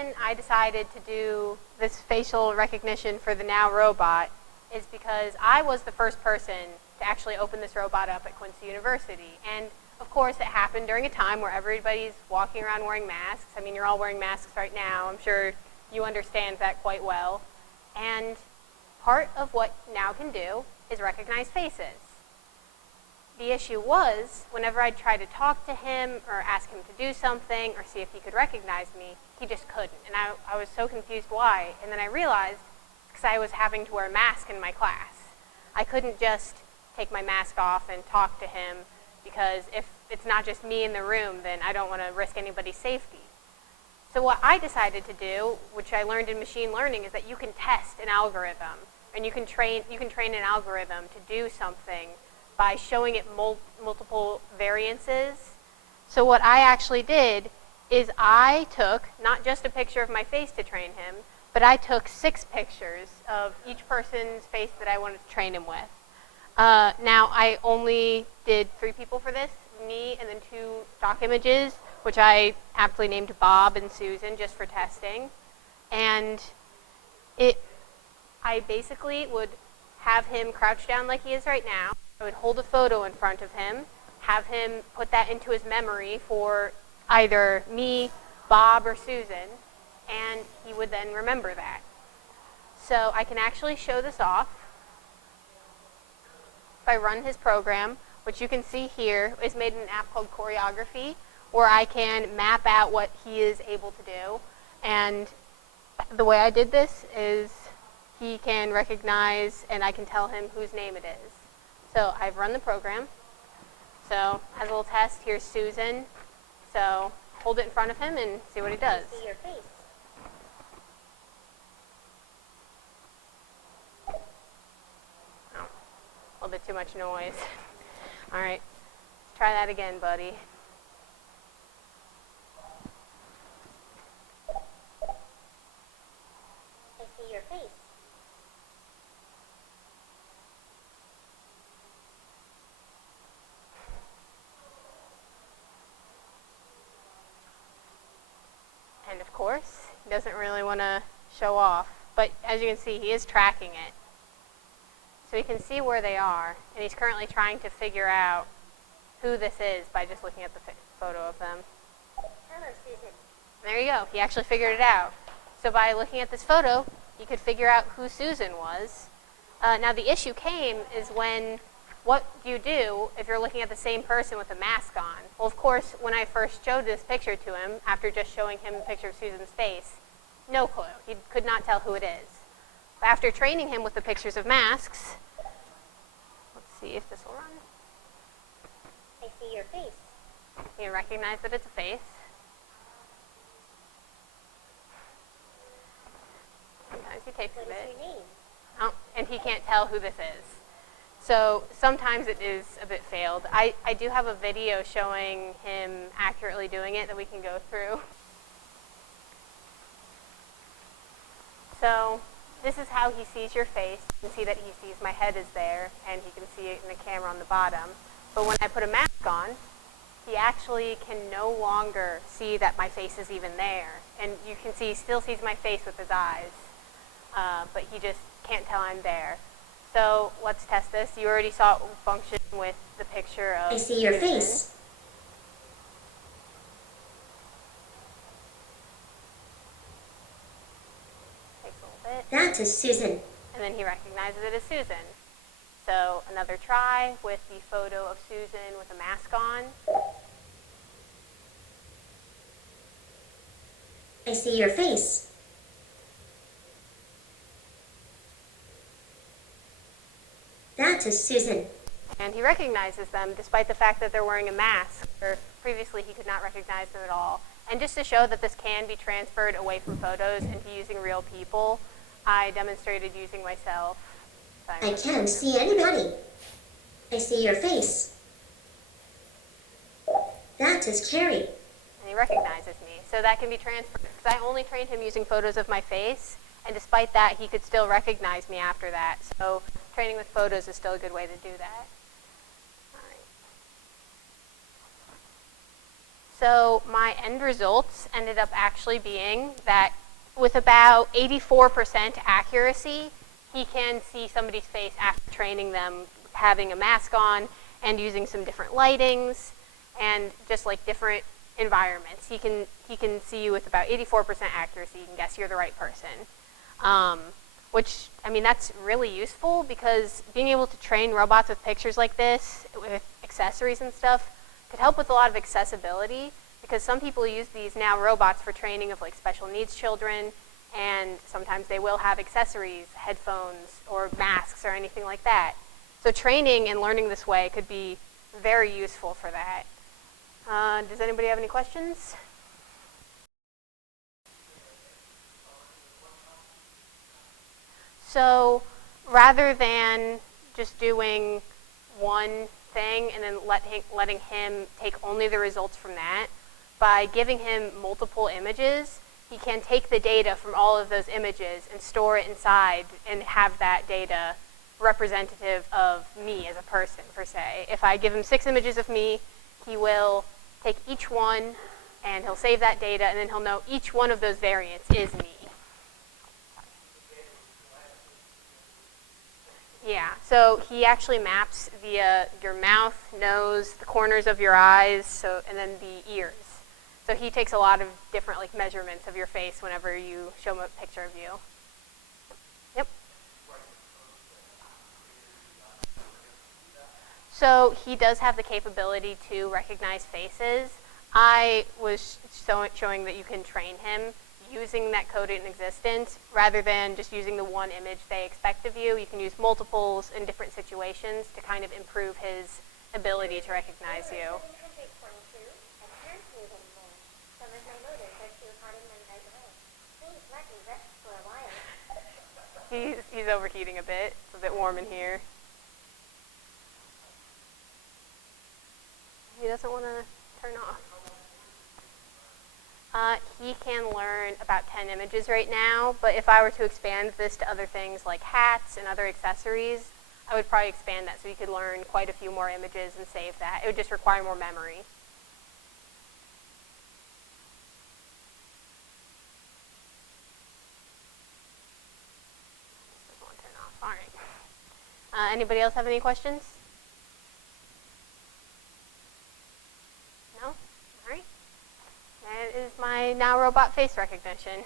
reason I decided to do this facial recognition for the Now robot is because I was the first person to actually open this robot up at Quincy University. And of course, it happened during a time where everybody's walking around wearing masks. I mean, you're all wearing masks right now. I'm sure you understand that quite well. And part of what Now can do is recognize faces. The issue was, whenever I'd try to talk to him or ask him to do something or see if he could recognize me, he just couldn't. And I was so confused why. And then I realized, because I was having to wear a mask in my class. I couldn't just take my mask off and talk to him, because if it's not just me in the room, then I don't want to risk anybody's safety. So what I decided to do, which I learned in machine learning, is that you can test an algorithm, and you can train an algorithm to do something by showing it multiple variances. So what I actually did is I took not just a picture of my face to train him, but I took 6 pictures of each person's face that I wanted to train him with. Now, I only did 3 people for this, me and then 2 stock images, which I aptly named Bob and Susan just for testing. And I basically would have him crouch down like he is right now. I would hold a photo in front of him, have him put that into his memory for either me, Bob, or Susan, and he would then remember that. So I can actually show this off. If I run his program, which you can see here is made in an app called Choreography, where I can map out what he is able to do. And the way I did this is he can recognize, and I can tell him whose name it is. So I've run the program. So as a little test, here's Susan. So hold it in front of him and see what he does. See your face. Oh, a little bit too much noise. All right, let's try that again, buddy. I see your face. And of course, he doesn't really want to show off. But as you can see, he is tracking it. So he can see where they are. And he's currently trying to figure out who this is by just looking at the photo of them. Hello, Susan. There you go. He actually figured it out. So by looking at this photo, he could figure out who Susan was. Now the issue came is when, what do you do if you're looking at the same person with a mask on? Well, of course, when I first showed this picture to him, after just showing him a picture of Susan's face, no clue. He could not tell who it is. But after training him with the pictures of masks, let's see if this will run. I see your face. He can recognize that it's a face. Sometimes he takes What a is bit. your name? Oh, and he can't tell who this is. So sometimes it is a bit failed. I do have a video showing him accurately doing it that we can go through. So this is how he sees your face. You can see that he sees my head is there, and he can see it in the camera on the bottom. But when I put a mask on, he actually can no longer see that my face is even there. And you can see he still sees my face with his eyes, but he just can't tell I'm there. So let's test this. You already saw it function with the picture of I see your Susan. face. Takes a little bit. That is Susan. And then he recognizes it as Susan. So another try with the photo of Susan with a mask on. I see your face. That is Susan. And he recognizes them despite the fact that they're wearing a mask, or previously he could not recognize them at all. And just to show that this can be transferred away from photos into using real people, I demonstrated using myself. I can't see anybody. I see your face. That is Carrie. And he recognizes me. So that can be transferred, because I only trained him using photos of my face, and despite that, he could still recognize me after that. So training with photos is still a good way to do that. All right. So my end results ended up actually being that with about 84% accuracy, he can see somebody's face after training them, having a mask on and using some different lightings and just like different environments. He can see you with about 84% accuracy. He can guess you're the right person. Which, I mean, that's really useful because being able to train robots with pictures like this, with accessories and stuff, could help with a lot of accessibility because some people use these now robots for training of like special needs children, and sometimes they will have accessories, headphones, or masks, or anything like that. So training and learning this way could be very useful for that. Does anybody have any questions? So rather than just doing one thing and then letting him take only the results from that, by giving him multiple images, he can take the data from all of those images and store it inside and have that data representative of me as a person, per se. If I give him 6 images of me, he will take each one and he'll save that data, and then he'll know each one of those variants is me. Yeah, so he actually maps via your mouth, nose, the corners of your eyes, and then the ears. So he takes a lot of different like measurements of your face whenever you show him a picture of you. Yep. So he does have the capability to recognize faces. I was showing that you can train him using that code in existence rather than just using the one image they expect of you. You can use multiples in different situations to kind of improve his ability to recognize you. He's overheating a bit. It's a bit warm in here. He doesn't want to turn off. He can learn about 10 images right now, but if I were to expand this to other things like hats and other accessories, I would probably expand that so he could learn quite a few more images and save that. It would just require more memory. This won't turn off. All right. Anybody else have any questions? No? That is my now robot face recognition.